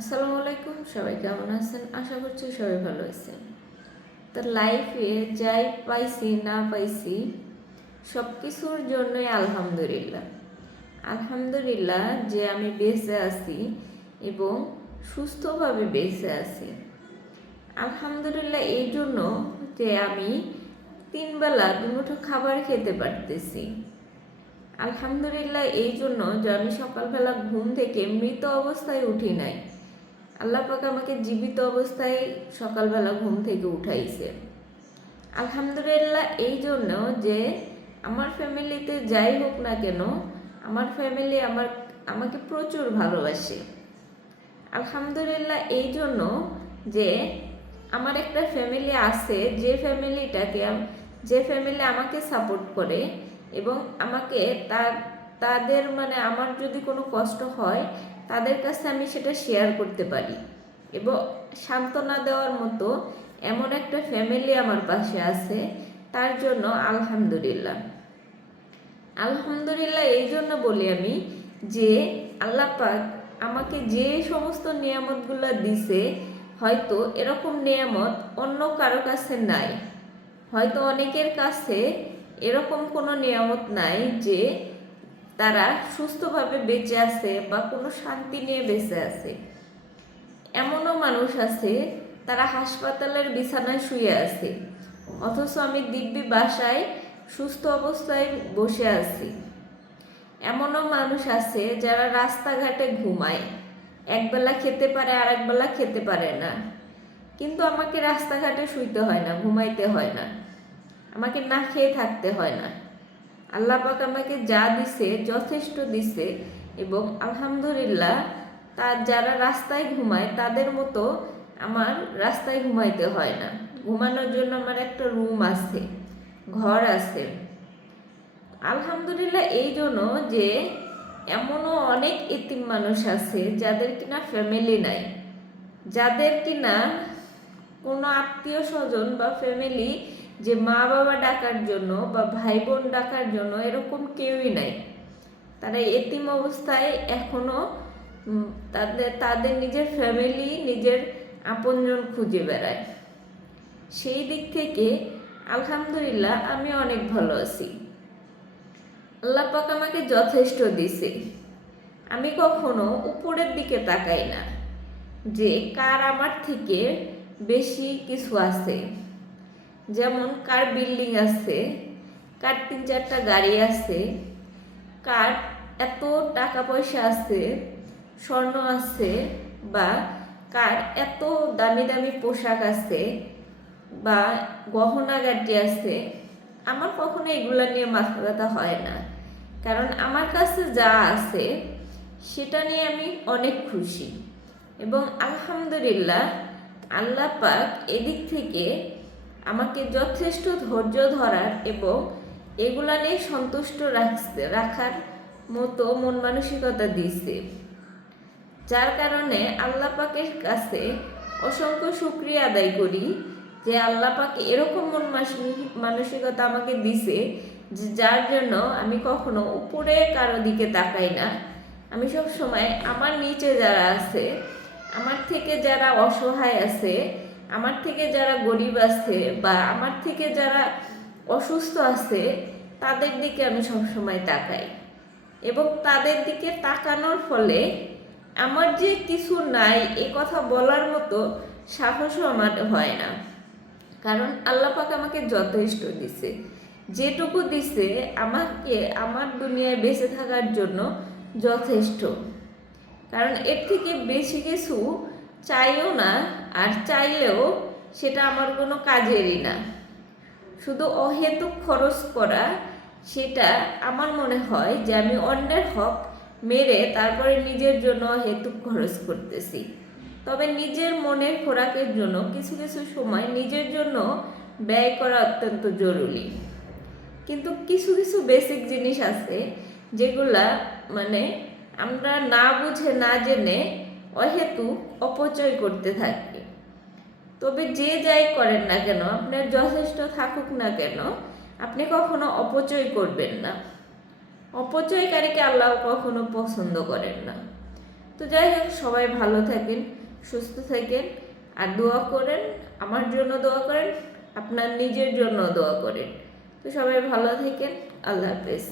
আসসালামু আলাইকুম, সবাই কেমন আছেন? আশা করছি সবাই ভালো আছেন। তো লাইফে যাই পাইছি না পাইছি সব কিছুর জন্যই আলহামদুলিল্লাহ। আলহামদুলিল্লাহ যে আমি বেঁচে আছি এবং সুস্থভাবে বেঁচে আছি। আলহামদুলিল্লাহ এই জন্য যে আমি 3 বেলা দুমুঠো খাবার খেতে পারতেছি। আলহামদুলিল্লাহ এই জন্য যে আমি সকালবেলা ঘুম থেকে মৃত অবস্থায় উঠি নাই। আল্লাহ পাক আমাকে জীবিত অবস্থায় সকালবেলা ঘুম থেকে উঠাইছে। আলহামদুলিল্লাহ এই জন্য যে আমার ফ্যামিলিতে যাই হোক না কেন, আমার ফ্যামিলি আমাকে প্রচুর ভালোবাসে। আলহামদুলিল্লাহ এই জন্য যে আমার একটা ফ্যামিলি আছে, যে ফ্যামিলি আমাকে সাপোর্ট করে এবং আমাকে তাদের আমার যদি কোনো কষ্ট হয় তাদের কাছে আমি সেটা শেয়ার করতে পারি এবং সান্ত্বনা দেওয়ার মতো এমন একটা ফ্যামিলি আমার পাশে আছে। তার জন্য আলহামদুলিল্লাহ। আলহামদুলিল্লাহ এই জন্য বলি আমি যে আল্লাহ পাক আমাকে যে সমস্ত নিয়ামতগুলো দিছে, হয়তো এরকম নিয়ামত অন্য কারো কাছে নাই। হয়তো অনেকের কাছে এরকম কোনো নিয়ামত নাই যে তারা সুস্থভাবে বেঁচে আছে বা কোনো শান্তি নিয়ে বেঁচে আছে। এমনও মানুষ আছে তারা হাসপাতালের বিছানায় শুয়ে আছে, অথচ আমি দিব্যি বাসায় সুস্থ অবস্থায় বসে আছি। এমনও মানুষ আছে যারা রাস্তাঘাটে ঘুমায়, একবেলা খেতে পারে আর একবেলা খেতে পারে না, কিন্তু আমাকে রাস্তাঘাটে শুইতে হয় না, ঘুমাইতে হয় না, আমাকে না খেয়ে থাকতে হয় না। আল্লাহ পাক আমাকে যা দিছে যথেষ্ট দিছে এবং আলহামদুলিল্লাহ যারা রাস্তায় ঘুমায় তাদের মতো আমার রাস্তায় ঘুমাইতে হয় না। ঘুমানোর জন্য আমার একটা রুম আছে, ঘর আছে। আলহামদুলিল্লাহ এই জন্য যে এমনও অনেক এতিম মানুষ আছে যাদের কিনা ফ্যামিলি নাই, যাদের কিনা কোনো আত্মীয় স্বজন বা ফ্যামিলি যে মা বাবা ডাকার জন্য বা ভাই বোন ডাকার জন্য এরকম কেউই নাই। তারা এতিম অবস্থায় এখনো তাদের নিজের ফ্যামিলি, নিজের আপনজন খুঁজে বেড়ায়। সেই দিক থেকে আলহামদুলিল্লাহ আমি অনেক ভালো আছি। আল্লাহ পাক আমাকে যথেষ্ট দিছে। আমি কখনো উপরের দিকে তাকাই না যে কার আমার থেকে বেশি কিছু আছে। যেমন কার বিল্ডিং আছে, কার 3-4টা গাড়ি আছে, কার এত টাকা পয়সা আছে, স্বর্ণ আছে, বা কার এত দামি দামি পোশাক আছে বা গহনা গাটি আছে। আমার কখনো এগুলা নিয়ে মাথা ব্যথা হয় না, কারণ আমার কাছে যা আছে সেটা নিয়ে আমি অনেক খুশি এবং আলহামদুলিল্লাহ আল্লাহ পাক এদিক থেকে আমাকে যথেষ্ট ধৈর্য ধরার এবং এগুলা নিয়ে সন্তুষ্ট রাখার মতো মন মানসিকতা দিয়েছে, যার কারণে আল্লাহ পাকের কাছে অসংখ্য শুকরিয়া আদায় করি যে আল্লাহ পাক এরকম মন মানসিকতা আমাকে দিছে যে যার জন্য আমি কখনো উপরে কারো দিকে তাকাই না। আমি সব সময় আমার নিচে যারা আছে, আমার থেকে যারা অসহায় আছে, আমার থেকে যারা গরিব আছে বা আমার থেকে যারা অসুস্থ আছে তাদের দিকে আমি সবসময় তাকাই এবং তাদের দিকে তাকানোর ফলে আমার যে কিছু নাই এ কথা বলার মতো সাহসও আমার হয় না, কারণ আল্লাহ পাক আমাকে যথেষ্ট দিছে। যেটুকু দিছে আমাকে আমার দুনিয়ায় বেঁচে থাকার জন্য যথেষ্ট, কারণ এর থেকে বেশি কিছু চাইও না, আর চাইলেও সেটা আমার কোনো কাজেরই না। শুধু অহেতুক খরচ করা, সেটা আমার মনে হয় যে আমি অন্যের হক মেরে তারপরে নিজের জন্য অহেতুক খরচ করতেছি। তবে নিজের মনের খোরাকের জন্য কিছু কিছু সময় নিজের জন্য ব্যয় করা অত্যন্ত জরুরি, কিন্তু কিছু কিছু বেসিক জিনিস আছে যেগুলা আমরা না বুঝে না জেনে অহেতুক অপচয় করতে থাকি। তবে যে যাই করেন না কেন, আপনার যথেষ্ট থাকুক না কেন, আপনি কখনো অপচয় করবেন না। অপচয়কারীকে আল্লাহ কখনো পছন্দ করেন না। তো যাই হোক, সবাই ভালো থাকেন, সুস্থ থাকেন, আর দোয়া করেন, আমার জন্য দোয়া করেন, আপনার নিজের জন্য দোয়া করেন। তো সবাই ভালো থাকেন, আল্লাহ হাফেজ।